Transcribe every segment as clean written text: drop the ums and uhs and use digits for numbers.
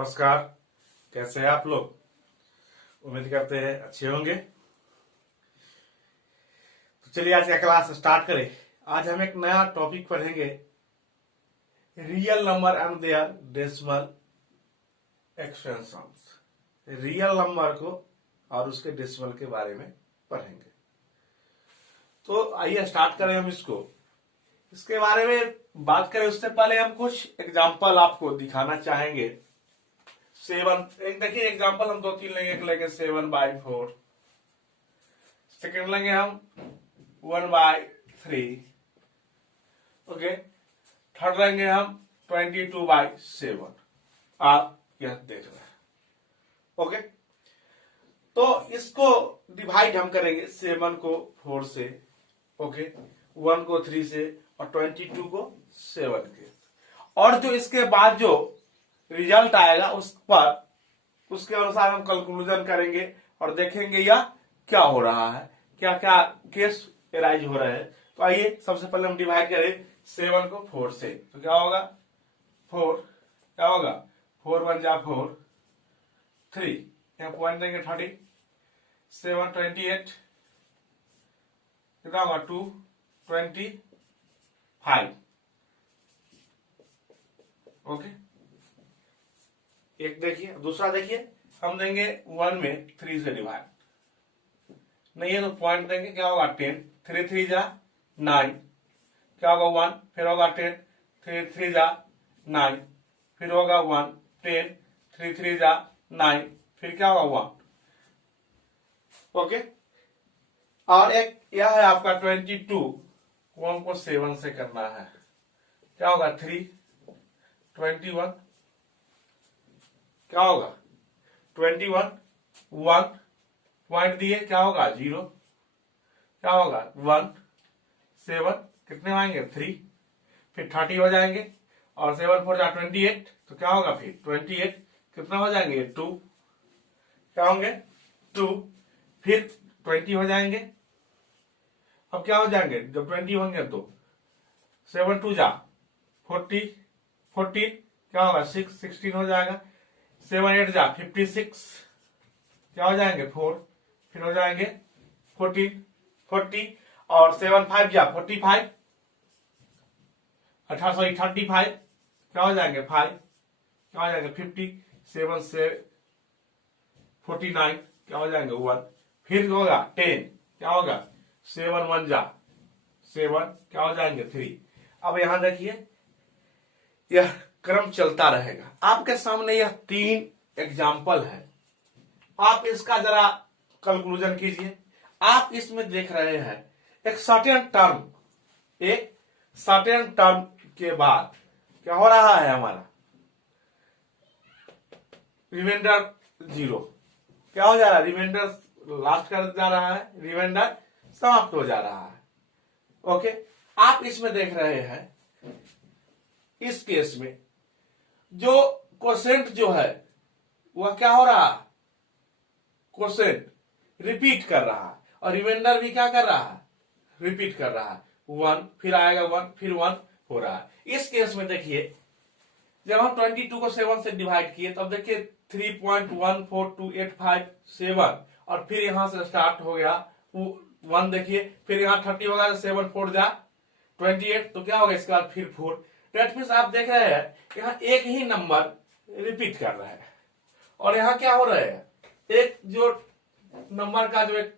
नमस्कार। कैसे हैं आप लोग? उम्मीद करते हैं अच्छे होंगे। तो चलिए आज का क्लास स्टार्ट करें। आज हम एक नया टॉपिक पढ़ेंगे, real number and their decimal extensions. Real number को और उसके डेसिमल के बारे में पढ़ेंगे। तो आइए स्टार्ट करें हम इसके बारे में बात करें उससे पहले हम कुछ एग्जाम्पल आपको दिखाना चाहेंगे। 7 एक देखिए एग्जांपल हम 2-3 लेंगे। एक लेंगे 7/4, सेकंड लेंगे हम 1/3, ओके। थर्ड लेंगे हम 22/7। आप यह देख रहे हैं, ओके। तो इसको डिवाइड हम करेंगे 7 को 4 से, ओके, 1 को 3 से और 22 को 7 के। और जो इसके बाद जो रिजल्ट आएगा उस पर उसके अनुसार हम कंक्लूजन करेंगे और देखेंगे यह क्या हो रहा है, क्या क्या केस एराइज हो रहे हैं। तो आइए सबसे पहले हम डिवाइड करें 7 को 4 से। तो क्या होगा 4, क्या होगा 4 1 जा 4, 3 यहाँ पॉइंट देंगे 30, 7 28, कितना होगा 2 25, ओके। एक देखिए, दूसरा देखिए हम देंगे 1 में 3 से डिवाइड, नहीं है तो पॉइंट देंगे, क्या होगा 10, 3 3 जा 9, क्या होगा 1, फिर होगा 10, 3 3 जा 9, फिर होगा 1, 10, 3 3 जा 9, फिर क्या होगा 1, ओके। और एक यह है आपका 22, 1 को 7 से करना है, क्या होगा 3, 21, क्या होगा 21, 1 पॉइंट दिए, क्या होगा 0, क्या होगा 1, 7 कितने आएंगे 3, फिर 30 हो जाएंगे और 7 4 जा 28, तो क्या होगा फिर 28 कितना हो जाएंगे 2, क्या होंगे 2, फिर 20 हो जाएंगे। अब क्या हो जाएंगे जब 20 होंगे तो 7 2 जा 40, 14 क्या होगा 6, 16 हो जाएगा। 7 8 जा 56, क्या हो जाएंगे 4, फिर हो जाएंगे 14 40 और 7 5 जा 45, 35 क्या हो जाएंगे 5, क्या हो जाएंगे 50, 7 से 49 क्या हो जाएंगे 1, फिर होगा 10, क्या होगा 7 1 जा 7, क्या हो जाएंगे 3। अब यहां देखिए यह क्रम चलता रहेगा। आपके सामने यह 3 एग्जाम्पल है, आप इसका जरा कंक्लूजन कीजिए। आप इसमें देख रहे हैं एक सर्टेन टर्म के बाद क्या हो रहा है, हमारा रिमाइंडर 0, क्या हो जा रहा है, रिमाइंडर लास्ट कर जा रहा है, रिमाइंडर समाप्त हो जा रहा है, ओके। आप इसमें देख रहे हैं इस केस में जो कोसेंट जो है वह क्या हो रहा है, कोसेंट रिपीट कर रहा है और रिमाइंडर भी क्या कर रहा है, रिपीट कर रहा है। 1 फिर आएगा 1 फिर 1 हो रहा है। इस केस में देखिए जब हम 22 को 7 से डिवाइड किए तब देखिए 3.14285 और फिर यहां से स्टार्ट हो गया 1, देखिए फिर यहां 30 होगा 7 4 जा 28, तो क्या होगा इसके बाद फिर 4। डेट मीन्स आप देख रहे हैं यहाँ एक ही नंबर रिपीट कर रहा है और यहाँ क्या हो रहा है, एक जो नंबर का जो एक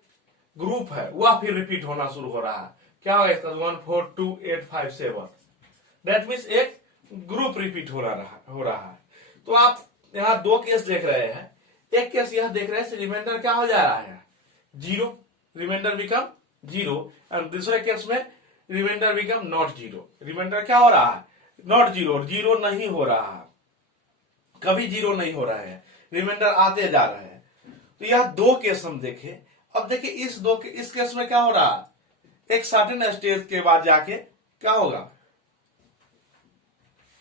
ग्रुप है वह फिर रिपीट होना शुरू हो रहा है। क्या होगा इसका 142857, डेट मीन्स एक ग्रुप रिपीट हो रहा है। तो आप यहाँ 2 केस देख रहे हैं। एक केस यह देख रहे हैं रिमाइंडर क्या हो जा रहा है 0, रिमाइंडर बिकम 0, और दूसरे केस में रिमाइंडर बिकम नॉट 0। रिमाइंडर क्या हो रहा है नॉट 0, 0 नहीं हो रहा है, कभी 0 नहीं हो रहा है, रिमाइंडर आते जा रहे हैं। तो यह 2 केस हम देखे। अब देखिए इस केस में क्या हो रहा है, एक सर्टेन स्टेज के बाद जाके क्या होगा,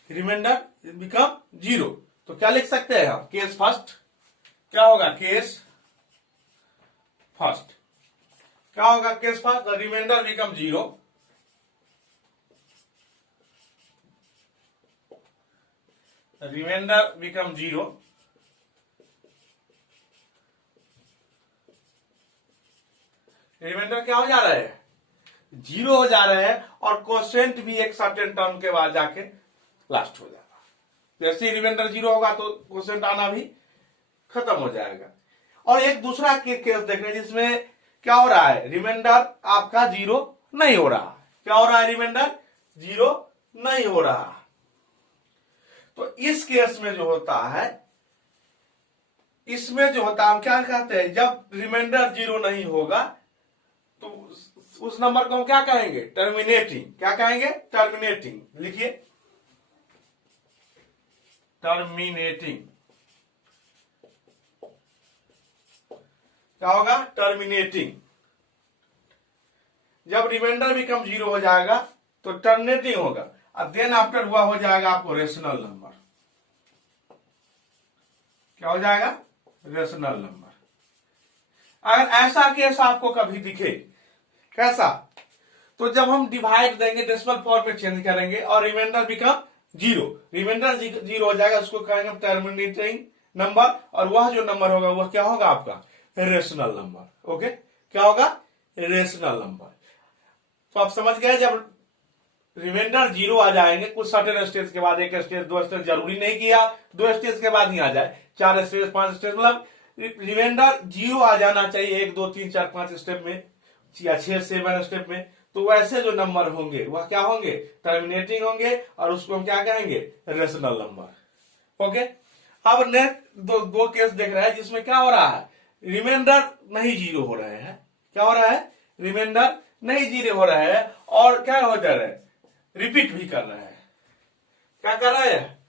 रिमाइंडर बिकम 0। तो क्या लिख सकते हैं हम, केस फर्स्ट, क्या होगा केस फर्स्ट, क्या होगा case first, remainder become 0, remainder become 0 remainder क्या हो जा रहा है, जीरो हो जा रहा है, और क्वोशिएंट भी एक सर्टेन टर्म के बाद जाके लास्ट हो जाएगा। जैसे ही रिमाइंडर जीरो होगा तो क्वोशिएंट आना भी खत्म हो जाएगा। और एक दूसरा केस देख रहे हैं जिसमें क्या हो रहा है, रिमाइंडर आपका जीरो नहीं हो रहा। क्या हो रहा है, रिमाइंडर जीरो नहीं हो रहा। तो इस केस में जो होता है, इसमें जो होता है, हम क्या कहते हैं, जब रिमाइंडर जीरो नहीं होगा तो उस नंबर को हम क्या कहेंगे, टर्मिनेटिंग। क्या कहेंगे, टर्मिनेटिंग। लिखिए, टर्मिनेटिंग। क्या होगा, टर्मिनेटिंग। जब रिमाइंडर बिकम जीरो हो जाएगा तो टर्मिनेटिंग होगा, और देन आफ्टर हुआ हो जाएगा आपको रेशनल नंबर। क्या हो जाएगा, रेशनल नंबर। अगर ऐसा केस आपको कभी दिखे, कैसा, तो जब हम डिवाइड देंगे डेसिमल फॉर्म में चेंज करेंगे और remainder become zero, remainder zero हो जाएगा, उसको कहेंगे टर्मिनेटिंग नंबर, और वह जो नंबर होगा वह क्या होगा, आपका रेशनल नंबर। ओके, क्या होगा, रेशनल नंबर। तो आप समझ गए, जब रिमाइंडर जीरो आ जाएंगे कुछ सर्टेन स्टेज के बाद, एक स्टेज, दो स्टेज, जरूरी नहीं किया दो स्टेज के बाद ही आ जाए, 4 स्टेज, 5 स्टेज, मतलब रिमाइंडर जीरो आ जाना चाहिए 1 2 3 4 5 स्टेप में, या 6 7 स्टेप में। तो वैसे जो नंबर होंगे वह क्या होंगे, टर्मिनेटिंग होंगे, और उसको हम क्या कहेंगे, रेशनल नंबर। ओके, अब नेक्स्ट दो केस देख रहे हैं जिसमें क्या हो रहा है, रिमाइंडर नहीं जीरो हो रहे हैं। क्या हो रहा है, रिमाइंडर नहीं जीरो हो रहा है, और क्या हो जा रहा है, रिपीट भी कर रहे हैं। क्या कर रहा है,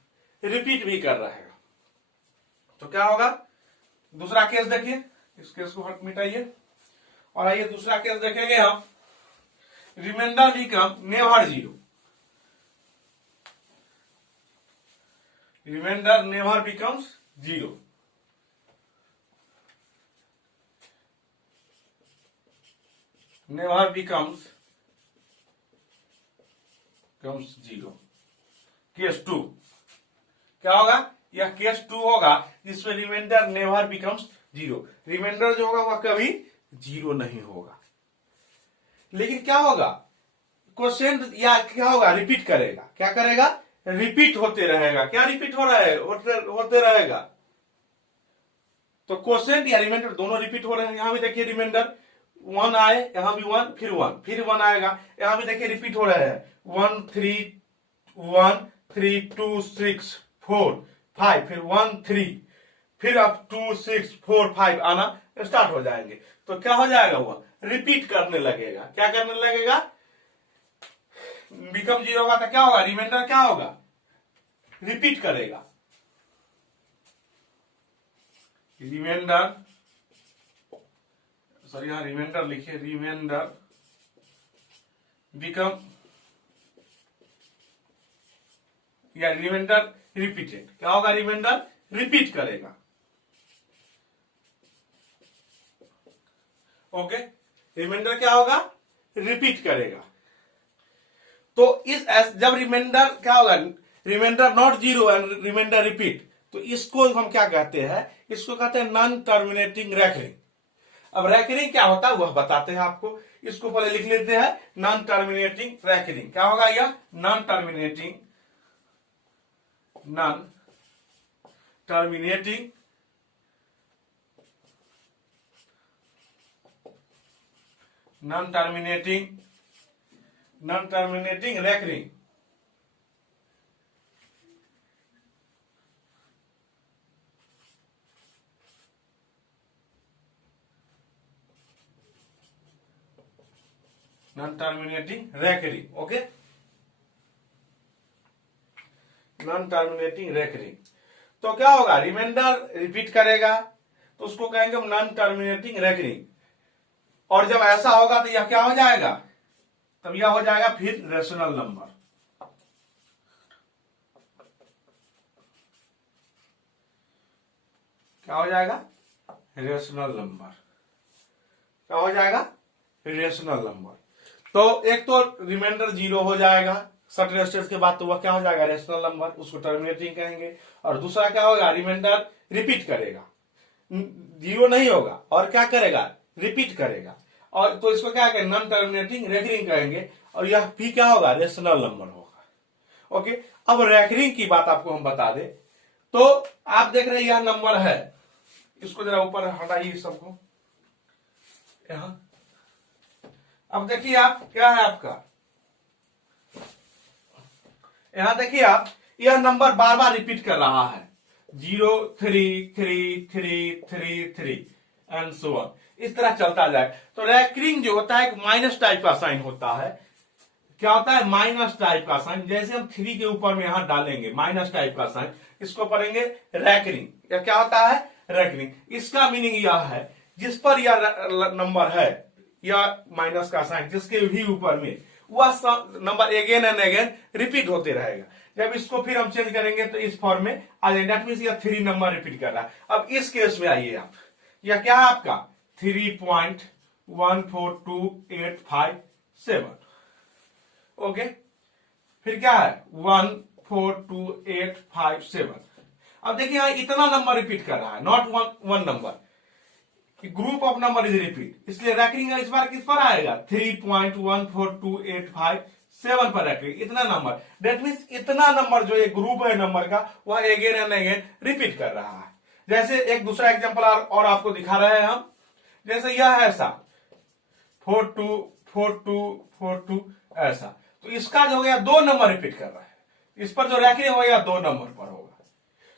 रिपीट भी कर रहा है। तो क्या होगा, दूसरा केस देखिए, इस केस को हट मिटाइए, और आइए दूसरा केस देखेंगे हम, remainder become never zero. Remainder never becomes zero. Never becomes zero. Case 2 क्या होगा, यह केस 2 होगा जिसमें remainder never becomes zero. Remainder जो होगा वह कभी जीरो नहीं होगा, लेकिन क्या होगा, क्वोशिएंट या क्या होगा, रिपीट करेगा। क्या करेगा, रिपीट होते रहेगा। क्या रिपीट हो रहा है, होते रहेगा। तो क्वोशिएंट या रिमाइंडर दोनों रिपीट हो रहे हैं। यहां भी देखिए रिमाइंडर 1 आए, यहां भी 1, फिर 1 आएगा। यहां भी देखिए रिपीट हो रहे हैं, 1 3 2 6 4 5, फिर 1 3, फिर अब 2 6 4 5 आना स्टार्ट हो जाएंगे। तो क्या हो जाएगा, वह रिपीट करने लगेगा। क्या करने लगेगा, बिकम जीरो होगा तो क्या होगा, रिमाइंडर क्या होगा, रिपीट करेगा। रिमाइंडर, सॉरी यहां रिमाइंडर लिखिए, रिमाइंडर बिकम, या रिमाइंडर रिपीटेड। क्या होगा, रिमाइंडर रिपीट करेगा। ओके, रिमाइंडर क्या होगा, रिपीट करेगा। तो इस जब रिमाइंडर क्या होगा, remainder not zero and remainder repeat, तो इसको हम क्या कहते हैं, इसको कहते हैं नॉन टर्मिनेटिंग रैकरिंग। अब रैकरिंग क्या होता है वह बताते हैं आपको, इसको पहले लिख लेते हैं, नॉन टर्मिनेटिंग रैकरिंग। क्या होगा यह, non terminating recurring. Non terminating recurring. Okay, non terminating recurring. तो क्या होगा, रिमाइंडर रिपीट करेगा तो उसको कहेंगे हम नॉन टर्मिनेटिंग रैकरिंग। और जब ऐसा होगा तो यह क्या हो जाएगा, तब यह हो जाएगा फिर रेशनल नंबर। क्या हो जाएगा, रेशनल नंबर। क्या हो जाएगा, रेशनल नंबर। तो एक तो रिमाइंडर जीरो हो जाएगा सर्टेन स्टेज के बाद, तो वह क्या हो जाएगा, रेशनल नंबर, उसको टर्मिनेटिंग कहेंगे। और दूसरा क्या होगा, रिमाइंडर रिपीट करेगा, जीरो नहीं होगा, और क्या करेगा, रिपीट करेगा। और तो इसको क्या कहेंगे, नॉन टर्मिनेटिंग रेकरिंग कहेंगे, और यह पी क्या होगा, रेशनल नंबर होगा। ओके, अब रेकरिंग की बात आपको हम बता दें तो आप देख रहे हैं यह नंबर है, इसको जरा ऊपर हटाइए सबको यहां। अब देखिए आप क्या है आपका, यहां देखिए आप, यह नंबर बार बार रिपीट कर रहा है, 0 3 3 3 3 एंड सो ऑन, इस तरह चलता जाए। तो रैकरिंग जो होता है एक माइनस टाइप का साइन होता है। क्या होता है, माइनस टाइप का साइन, जैसे हम 3 के ऊपर में यहां डालेंगे माइनस टाइप का साइन, इसको पढ़ेंगे रैकरिंग। क्या होता है, रैकरिंग। इसका मीनिंग यह है जिस पर यह नंबर है या माइनस का साइन जिसके भी ऊपर में, वह number again and again repeat होते रहेगा। जब इसको फिर हम चेंज करेंगे तो इस फॉर्म में आ जाएगा, दैट मींस यह 3 नंबर रिपीट कर रहा है। अब इस केस में आइए आप, यह क्या है आपका 3.142857। ओके, फिर क्या है 142857। अब देखिए यहां इतना नंबर रिपीट कर रहा है, not one number, group of number is repeat, इसलिए रैकरिंग इस बार किस पर आएगा, 3.142857 पर रैकरिंग, इतना नंबर। दैट मीन्स इतना नंबर जो ये ग्रुप है नंबर का, वह अगेन एंड अगेन रिपीट कर रहा है। जैसे एक दूसरा एग्जांपल और आपको दिखा रहे हैं हम, जैसे यह है ऐसा 424242 ऐसा, तो इसका जो हो गया 2 नंबर रिपीट कर रहा है, इस पर जो रैकरिंग हो गया 2 नंबर पर होगा।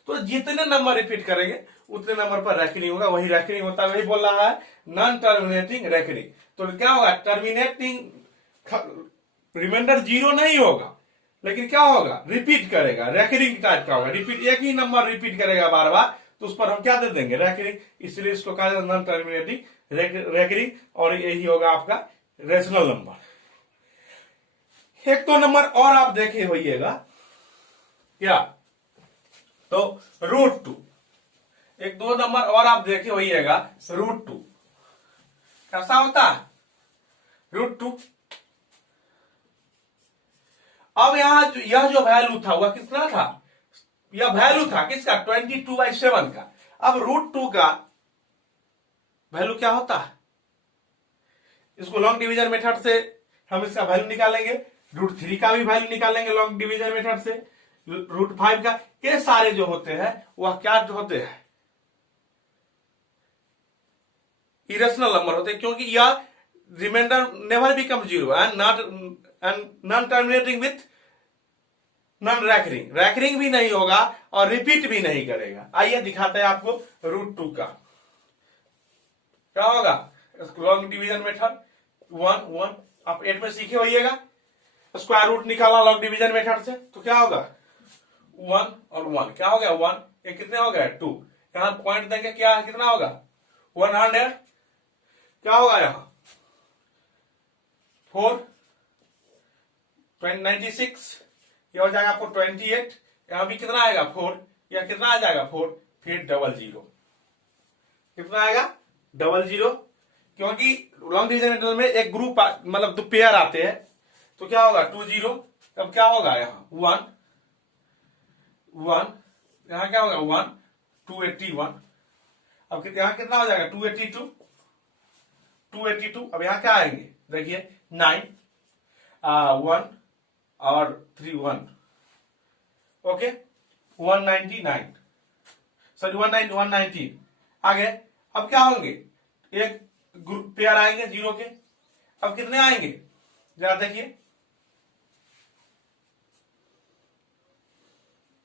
तो जितने नंबर रिपीट करेंगे उतने नंबर पर रैकरिंग होगा, वही रैकरिंग होता है, वही बोल रहा है नॉन टर्मिनेटिंग रैकरिंग। तो क्या होगा, टर्मिनेटिंग रिमाइंडर 0 नहीं होगा, लेकिन क्या होगा, रिपीट करेगा, रैकरिंग टाइप का होगा, रिपीट, एक ही नंबर रिपीट करेगा बार बार, तो उस पर हम क्या दे देंगे, रैकरिंग। इसलिए इसको कहा जाता है नॉन टर्मिनेटिंग रैकरिंग, और यही होगा आपका रेशनल नंबर। एक तो नंबर और आप देखे होइएगा क्या, तो √2, एक 2 नंबर और आप देखे होइएगा √2, कैसा होता है √2। अब यहां यह जो वैल्यू था वह कितना था, यह वैल्यू था किसका, 22/7 का। अब √2 का वैल्यू क्या होता है, इसको लॉन्ग डिवीजन मेथड से हम इसका वैल्यू निकालेंगे, √3 का भी वैल्यू निकालेंगे लॉन्ग डिवीजन मेथड से, √5 का। ये सारे जो होते हैं वह क्या जो होते हैं, इरेशनल नंबर होते हैं, क्योंकि यह remainder never become 0 and non terminating with non recurring, recurring भी नहीं होगा और रिपीट भी नहीं करेगा। आइए दिखाते हैं आपको √2 का क्या होगा, लॉन्ग डिवीजन मेथड 1 1 आप 8 में सीखे होइएगा, स्क्वायर रूट निकाला लॉन्ग डिवीजन मेथड से, तो क्या होगा 1 और 1, क्या हो गया 1, ये कितने हो गए 2, यहां पॉइंट देंगे क्या कितना होगा 100, क्या होगा यहां 4 96, ये हो जाएगा आपको 28, यहां भी कितना आएगा 4, यह कितना आ जाएगा 4, फिर 00, कितना आएगा 00, क्योंकि लॉन्ग डिवीजन में एक ग्रुप मतलब 2 पेयर आते हैं, तो क्या होगा 20, अब क्या होगा यहां 1 1, यहां क्या होगा 1 281, अब यहां कितना हो जाएगा 282 282, अब यहां क्या आएंगे देखिए 9 1 और 3 1, ओके 199, सॉरी 119 आगे। अब क्या होंगे, एक ग्रुप पेयर आएंगे 0 के, अब कितने आएंगे जरा देखिए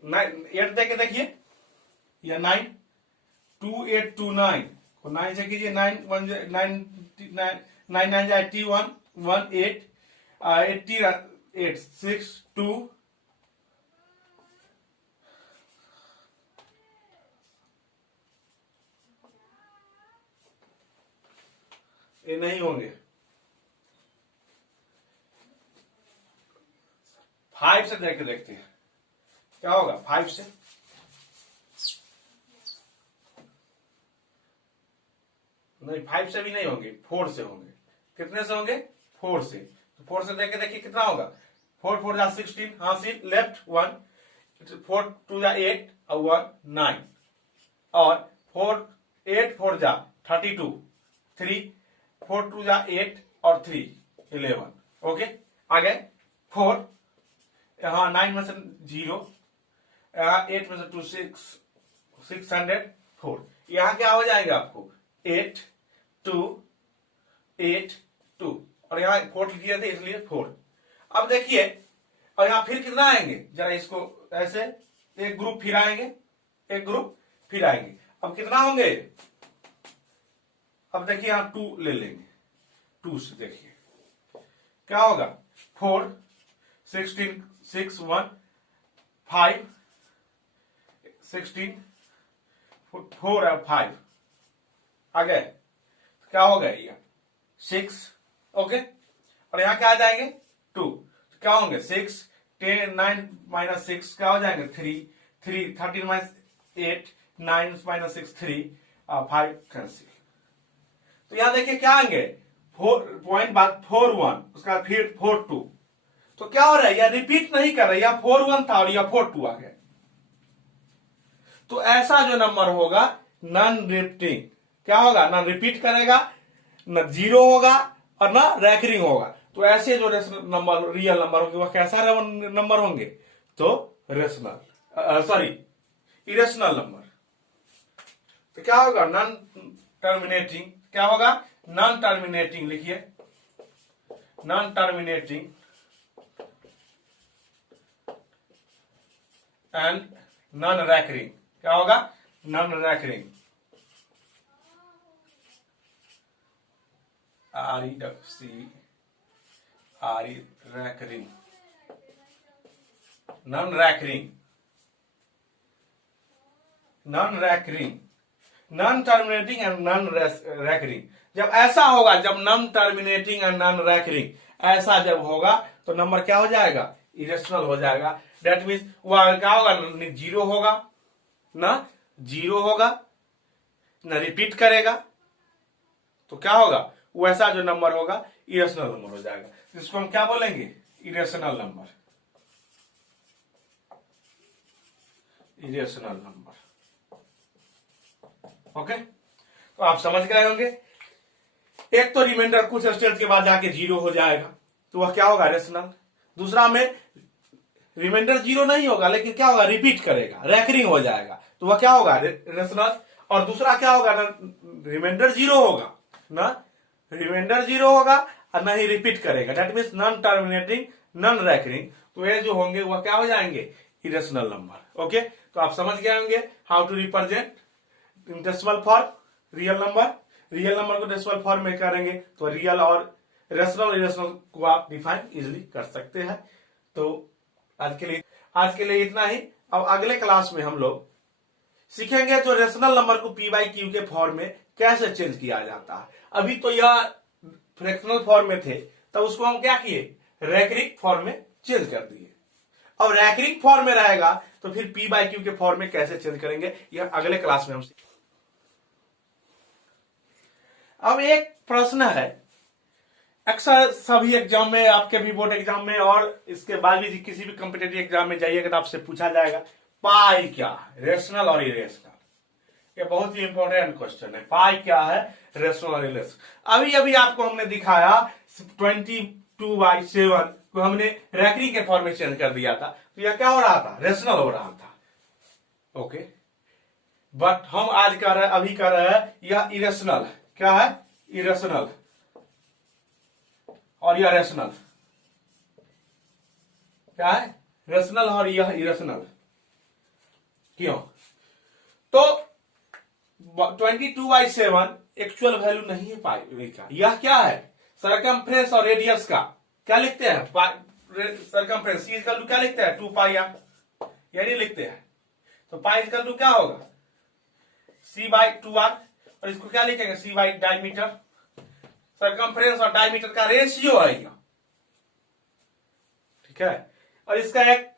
8 देके देखिए, या 9 2829 को 9 से कीजिए, 9 1 9 9 9 81 18 88 6 2 ये नहीं होंगे, 5 से देख के देखते हैं क्या होगा 5 से, नहीं 5 से भी नहीं होंगे, 4 से होंगे। कितने से होंगे 4 से, तो 4 से देख के देखिए कितना होगा 4 4 जा 16, हाँ सी लेफ्ट 1, 4 2 जा 8 और 1 9, और 4 8 4 जा 32 3 4 2 जा 8 और 3 11। ओके, आगे 4, यहाँ 9 में से 0, यहाँ 8 में से 2 604। यहाँ क्या हो जाएगा आपको 8 2 8 2, और यहाँ 4 लिख दिए थे इसलिए 4। अब देखिए, और यहाँ फिर कितना आएंगे, जरा इसको ऐसे एक ग्रुप फिर आएंगे, एक ग्रुप फिर आएंगे। अब कितना होंगे, अब देखिए यहाँ 2 ले लेंगे, 2 से देखिए क्या होगा 4 16 6 1 5 16 4 और 5 आगे क्या हो गया ये 6। ओके, और यहाँ क्या आ जाएंगे 2, क्या होंगे 6 10 9 माइनस 6 क्या हो जाएंगे 3 3 13 माइनस 8 9 माइनस 6 3 5 कैंसिल। तो यहाँ देखिए क्या आएंगे 4 पॉइंट बाद 4 1, उसका फिर 4 2। तो क्या हो रहा है, यह रिपीट नहीं कर रहा है, यह 4 1 था और यह 4 2 आ गया। तो ऐसा जो नंबर होगा नॉन रिपीटिंग, क्या होगा, ना रिपीट करेगा, न जीरो होगा और ना रैकरिंग होगा। तो ऐसे जो नंबर रियल नंबर होंगे वह कैसा नंबर होंगे, तो रेशनल सॉरी इरेशनल नंबर। तो क्या होगा नॉन टर्मिनेटिंग, क्या होगा नॉन टर्मिनेटिंग, लिखिए non terminating and non recurring, क्या होगा non recurring, recurring, non recurring, non recurring, non terminating and non recurring. जब ऐसा होगा, जब non terminating and non recurring ऐसा जब होगा तो नंबर क्या हो जाएगा, इरेशनल हो जाएगा। दैट मीन्स वह क्या होगा, न जीरो होगा, ना जीरो होगा, न रिपीट करेगा, तो क्या होगा वैसा जो नंबर होगा इरेशनल नंबर हो जाएगा। इसको हम क्या बोलेंगे, irrational number, irrational number. Okay, तो आप समझ गए होंगे। एक तो रिमाइंडर कुछ स्टेज के बाद जाके जीरो हो जाएगा, तो वह क्या होगा रेशनल। दूसरा में रिमाइंडर जीरो नहीं होगा, लेकिन क्या होगा रिपीट करेगा, रैकरिंग हो जाएगा, तो वह क्या होगा रेशनल। और दूसरा क्या होगा, रिमाइंडर जीरो होगा, ना रिमाइंडर जीरो होगा और ना ही रिपीट करेगा, that means non terminating non recurring. तो ये जो होंगे वह क्या हो जाएंगे, इरेशनल नंबर। ओके, तो आप समझ गए होंगे how to represent in decimal form real number. Real number को डेसिमल फॉर्म में करेंगे तो रियल और रेशनल इरेशनल को आप डिफाइन इजिली कर सकते हैं। तो आज के लिए इतना ही। अब अगले क्लास में हम लोग सीखेंगे जो रेशनल नंबर को पी बाई क्यू के फॉर्म में कैसे चेंज किया जाता है। अभी तो यह फ्रैक्शनल फॉर्म में थे, तब उसको हम क्या किए, रैकरिंग फॉर्म में चेंज कर दिए। अब रैकरिंग फॉर्म में रहेगा तो फिर पी बाई क्यू के फॉर्म में कैसे चेंज करेंगे, यह अगले क्लास में हम सीखेंगे। अब एक प्रश्न है, अक्सर सभी एग्जाम में, आपके भी बोर्ड एग्जाम में और इसके बाद भी किसी भी कॉम्पिटेटिव एग्जाम में जाइएगा तो आपसे पूछा जाएगा पाई क्या है, रेशनल और इरेशनल। ये बहुत ही इंपॉर्टेंट क्वेश्चन है, पाई क्या है, रेशनल और इरेशनल। अभी अभी आपको हमने दिखाया 22/7 को हमने रैकरिंग के फॉर्म में चेंज कर दिया था, तो यह क्या हो रहा था, रेशनल हो रहा था। ओके, बट हम आज कर रहे हैं, अभी कर रहे हैं यह इरेशनल है। क्या है, इरेशनल, और यह रेशनल। क्या है, रेशनल और यह इरेशनल। क्यों, तो 22/7 एक्चुअल वैल्यू नहीं है पाई का। यह क्या है, सरकमफ्रेंस और रेडियस का क्या लिखते हैं, सरकमफ्रेंस सी इक्वल टू क्या लिखते हैं 2 पाई आर, यही लिखते हैं। तो पाई इक्वल टू क्या होगा C/2r, और इसको क्या लिखेंगे C बाई डायमीटर। सरकमफ्रेंस और डायमीटर का रेशियो है यह, ठीक है। और इसका एक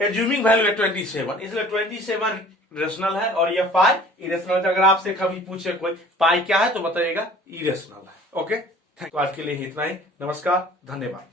एज्यूमिंग वैल्यू है 27, इसलिए 27 रेशनल है और यह पाई इरेशनल। अगर आपसे कभी पूछे कोई पाई क्या है तो बताइएगा इरेशनल है। Okay, thank you. आज के लिए इतना ही, नमस्कार, धन्यवाद।